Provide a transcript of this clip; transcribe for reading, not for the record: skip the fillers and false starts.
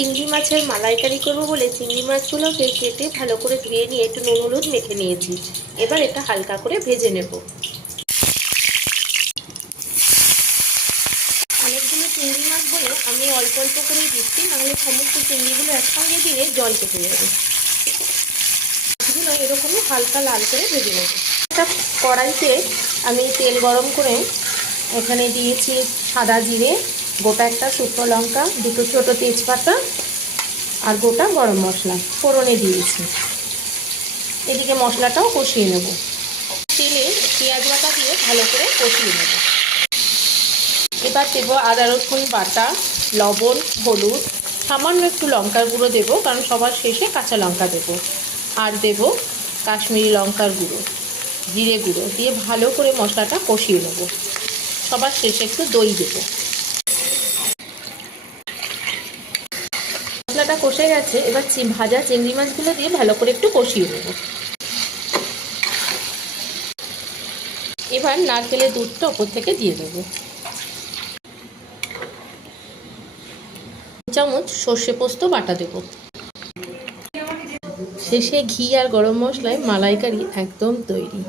চিংড়ি মাছের মালাইকারি করবো বলে চিংড়ি মাছগুলোকে কেটে ভালো করে ধুয়ে নিয়ে একটু নুন হলুদ মেখে নিয়েছি। এবার এটা হালকা করে ভেজে নেব। অনেকগুলো চিংড়ি মাছ বলে আমি অল্প অল্প করেই দিচ্ছি, নাহলে সমস্ত চিংড়িগুলো একসঙ্গে দিলে জল কেটে যাবে। মাছগুলো এরকমই হালকা লাল করে ভেজে নেব। একটা কড়াইতে আমি তেল গরম করে এখানে দিয়েছি সাদা জিরে, গোটা একটা শুকনো লঙ্কা, দুটো ছোটো তেজপাতা আর গোটা গরম মশলা ফোড়নে দিয়েছি। এদিকে মশলাটাও কষিয়ে নেব। তেলে পেঁয়াজ বাটা দিয়ে ভালো করে কষিয়ে নেব। এবার দেবো আদা রসুন বাটা, লবণ, হলুদ, সামান্য একটু লঙ্কার গুঁড়ো দেবো, কারণ সবার শেষে কাঁচা লঙ্কা দেবো। আর দেবো কাশ্মীরি লঙ্কার গুঁড়ো, জিরে গুঁড়ো দিয়ে ভালো করে মশলাটা কষিয়ে নেব। সবার শেষে একটু দই দেবো। মশলাটা কষে গেছে, এবার ভাজা চিংড়ি মাছগুলো দিয়ে ভালো করে একটু কষিয়ে নেব। এবার নারকেলের দুধটা ওপর থেকে দিয়ে দেবো। চামচ সর্ষে পোস্ত বাটা দেব। শেষে ঘি আর গরম মশলায় মালাইকারি একদম তৈরি।